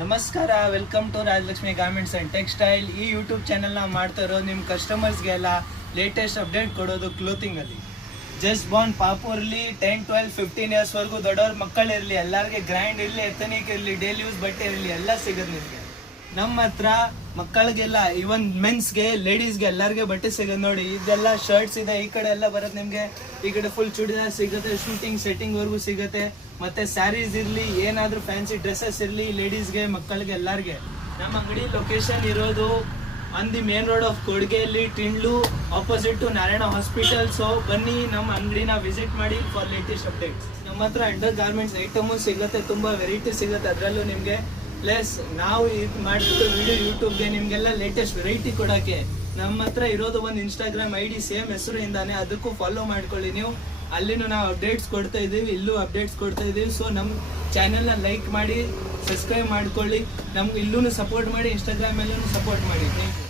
ನಮಸ್ಕಾರ, welcome to Rajalakshmi garments and textile. ಈ YouTube ಚಾನಲ್ನ ಮಾಡ್ತಾ ಇರೋದು ನಿಮ್ಮ ಕಸ್ಟಮರ್ಸ್ಗೆಲ್ಲ ಲೇಟೆಸ್ಟ್ ಅಪ್ಡೇಟ್ ಕೊಡೋದು ಕ್ಲೋತಿಂಗಲ್ಲಿ. ಜಸ್ಟ್ ಬಾರ್ನ್ ಪಾಪು ಇರಲಿ, 10, 12, 15 ಇಯರ್ಸ್ವರೆಗೂ ದೊಡ್ಡವ್ರ ಮಕ್ಕಳಿರಲಿ, ಎಲ್ಲರಿಗೆ ಗ್ರ್ಯಾಂಡ್ ಇರಲಿ, ಎಥನಿಕ್ ಇರಲಿ, ಡೈಲಿ ಯೂಸ್ ಬಟ್ಟೆ ಇರಲಿ, ಎಲ್ಲ ಸಿಗೋದು ನಿಮಗೆ ನಮ್ಮ ಹತ್ರ. ಮಕ್ಕಳಿಗೆಲ್ಲ, ಇವನ್ ಮೆನ್ಸ್ಗೆ, ಲೇಡೀಸ್ಗೆ ಎಲ್ಲರಿಗೆ ಬಟ್ಟೆ ಸಿಗೋದು ನೋಡಿ. ಇದೆಲ್ಲ ಶರ್ಟ್ಸ್ ಇದೆ, ಈ ಕಡೆ ಎಲ್ಲ ಬರುತ್ತೆ ನಿಮಗೆ. ಈ ಕಡೆ ಫುಲ್ ಚೂಡಿದಾರ್ ಸಿಗುತ್ತೆ, ಶೂಟಿಂಗ್ ಸೆಟ್ಟಿಂಗ್ವರೆಗೂ ಸಿಗುತ್ತೆ. ಮತ್ತೆ ಸ್ಯಾರೀಸ್ ಇರಲಿ, ಏನಾದರೂ ಫ್ಯಾನ್ಸಿ ಡ್ರೆಸ್ಸಸ್ ಇರಲಿ, ಲೇಡೀಸ್ಗೆ, ಮಕ್ಕಳಿಗೆ, ಎಲ್ಲರಿಗೆ. ನಮ್ಮ ಅಂಗಡಿ ಲೊಕೇಶನ್ ಇರೋದು on the main road off ಕೊಡ್ಗೆಯಲ್ಲಿ, Tindlu, opposite to Narayana hospital. So ಬನ್ನಿ, ನಮ್ಮ ಅಂಗಡಿನ ವಿಸಿಟ್ ಮಾಡಿ ಫಾರ್ ಲೇಟೆಸ್ಟ್ ಅಪ್ಡೇಟ್ಸ್. ನಮ್ಮ ಹತ್ರ ಅಂಡರ್ ಗಾರ್ಮೆಂಟ್ಸ್ ಐಟಮು ಸಿಗುತ್ತೆ, ತುಂಬ ವೆರೈಟಿ ಸಿಗುತ್ತೆ ಅದರಲ್ಲೂ ನಿಮಗೆ. ಪ್ಲಸ್ ನಾವು ಇದು ಮಾಡಿಬಿಟ್ಟು ವಿಡಿಯೋ ಯೂಟ್ಯೂಬ್ಗೆ ನಿಮಗೆಲ್ಲ ಲೇಟೆಸ್ಟ್ ವೆರೈಟಿ ಕೊಡೋಕ್ಕೆ ನಮ್ಮ ಹತ್ರ ಇರೋದು ಒಂದು ಇನ್ಸ್ಟಾಗ್ರಾಮ್ ID ಸೇಮ್ ಹೆಸರಿಂದಾನೆ, ಅದಕ್ಕೂ ಫಾಲೋ ಮಾಡ್ಕೊಳ್ಳಿ ನೀವು. ಅಲ್ಲಿನೂ ನಾವು ಅಪ್ಡೇಟ್ಸ್ ಕೊಡ್ತಾ ಇದ್ದೀವಿ, ಇಲ್ಲೂ ಅಪ್ಡೇಟ್ಸ್ ಕೊಡ್ತಾ ಇದ್ದೀವಿ. ಸೊ ನಮ್ಮ ಚಾನೆಲ್ನ ಲೈಕ್ ಮಾಡಿ, ಸಬ್ಸ್ಕ್ರೈಬ್ ಮಾಡ್ಕೊಳ್ಳಿ, ನಮ್ಗೆ ಇಲ್ಲೂ ಸಪೋರ್ಟ್ ಮಾಡಿ, ಇನ್ಸ್ಟಾಗ್ರಾಮಲ್ಲೂ ಸಪೋರ್ಟ್ ಮಾಡಿ. Thank you.